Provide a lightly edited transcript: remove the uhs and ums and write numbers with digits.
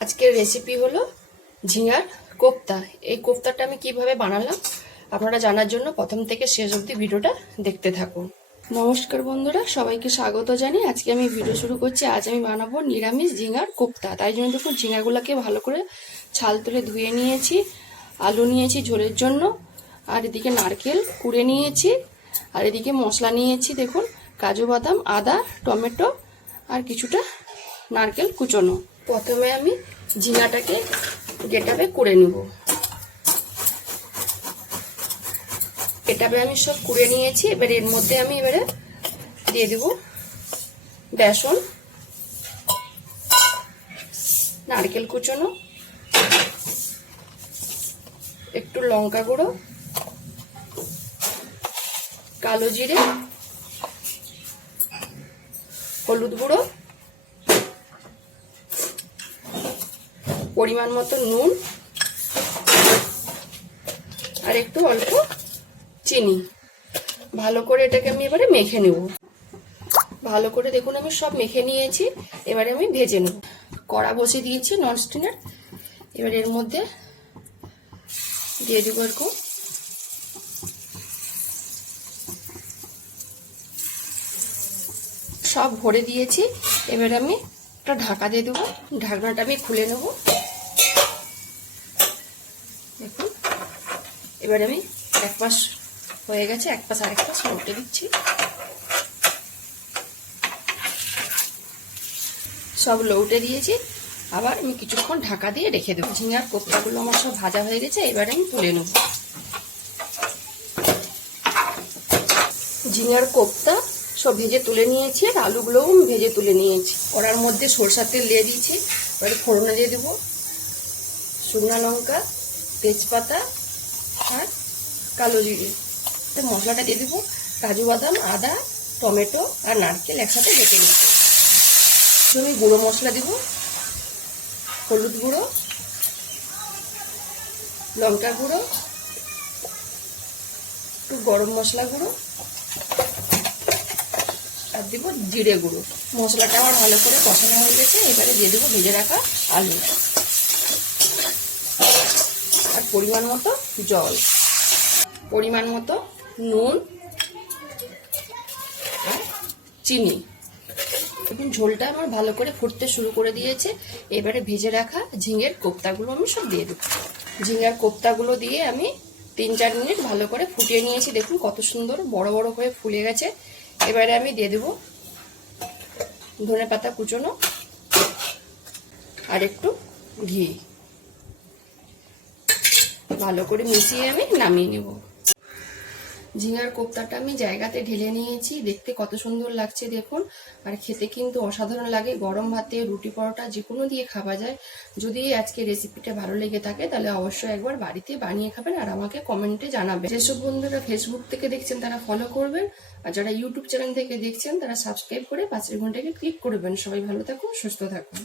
আজকের রেসিপি হলো ঝিঙার কোফতা। এই কোফতাটা আমি কিভাবে বানালাম আপনারা জানার জন্য প্রথম থেকে শেষ অবধি ভিডিওটা দেখতে থাকুন। নমস্কার বন্ধুরা, সবাইকে স্বাগত জানিয়ে আজকে আমি ভিডিও শুরু করছি। আজ আমি বানাবো নিরামিষ ঝিঙার কোফতা। তাই জন্য দেখুন ঝিঙাগুলোকে ভালো করে ছাল তুলে ধুয়ে নিয়েছি, আলু নিয়েছি ঝোলের জন্য, আর এদিকে নারকেল কুড়ে নিয়েছি, আর এদিকে মশলা নিয়েছি দেখুন কাজু বাদাম, আদা, টমেটো আর কিছুটা নারকেল কুচোনো। প্রথমে আমি ঝিঙাটাকে গেটাবে কুড়ে নিব। গেটাবে আমি সব কুড়ে নিয়েছি। এবার এর মধ্যে আমি এবারে দিয়ে দেব বেসন, নারকেল কুচোনো, একটু লঙ্কা গুঁড়ো, কালো জিরে, হলুদ গুঁড়ো, পরিমাণ মতো নুন আর একটু অল্প চিনি। ভালো করে এটাকে আমি এবারে মেখে নেব। ভালো করে দেখুন আমি সব মেখে নিয়েছি। এবারে আমি ভেজে নেব। কড়া বসিয়ে দিয়েছি ননস্টিকের। এবার এর মধ্যে দিয়ে দেবো এরকম সব ভরে দিয়েছি। এবার আমি একটা ঢাকা দিয়ে দেবো। ঢাকনাটা আমি খুলে নেব। দেখুন এবার আমি এক পাশ হয়ে গেছে, এক পাশ আরেক পাশ উল্টে দিচ্ছি। সব লউটে দিয়েছি। আবার আমি কিছুক্ষণ ঢাকা দিয়ে রেখে দেবো। ঝিঙার কোফতাগুলো আমার সব ভাজা হয়ে গেছে। এবারে আমি তুলে নেব। ঝিঙার কোফতা সব ভেজে তুলে নিয়েছি, আর আলুগুলোও ভেজে তুলে নিয়েছি। কড়ার মধ্যে সরষের তেল দিয়ে দিয়েছি। এবারে ফোড়নে দিয়ে দেবো শুকনো লঙ্কা, তেজপাতা আর কালো জিরে। মশলাটা দিয়ে দেবো কাজু বাদাম, আদা, টমেটো আর নারকেল একসাথে বেটে নিয়েছি। আমি গুঁড়ো মশলা দেবো, হলুদ গুঁড়ো, লঙ্কা গুঁড়ো, একটু গরম মশলা গুঁড়ো আর দেবো জিরে গুঁড়ো। মশলাটা আমার ভালো করে কষানো হয়ে গেছে। এবারে দিয়ে দেবো ভেজে রাখা আলু আর পরিমাণ মতো জল, পরিমাণ মতো নুন আর চিনি। এখন ঝোলটা আমার ভালো করে ফুটতে শুরু করে দিয়েছে। এবারে ভেজে রাখা ঝিঙের কোফতাগুলো আমি সব দিয়ে দেবো। ঝিঙের কোফতাগুলো দিয়ে আমি 3-4 মিনিট ভালো করে ফুটিয়ে নিয়েছি। দেখুন কত সুন্দর বড় বড় হয়ে ফুলে গেছে। এবারে আমি দিয়ে দেবো ধনেপাতা কুচোনো আর একটু ঘি। ভালো করে মিশিয়ে আমি নামিয়ে নেব। ঝিঙার কোফতাটা আমি জায়গাতে ঢেলে নিয়েছি। দেখতে কত সুন্দর লাগছে দেখুন, আর খেতে কিন্তু অসাধারণ লাগে। গরম ভাতে, রুটি, পরোটা যে কোনো দিয়ে খাওয়া যায়। যদি আজকে রেসিপিটা ভালো লেগে থাকে তাহলে অবশ্যই একবার বাড়িতে বানিয়ে খাবেন আর আমাকে কমেন্টে জানাবেন। যেসব বন্ধুরা ফেসবুক থেকে দেখছেন তারা ফলো করবেন, আর যারা ইউটিউব চ্যানেল থেকে দেখছেন তারা সাবস্ক্রাইব করে পাশের ঘন্টাকে ক্লিক করবেন। সবাই ভালো থাকুন, সুস্থ থাকুন।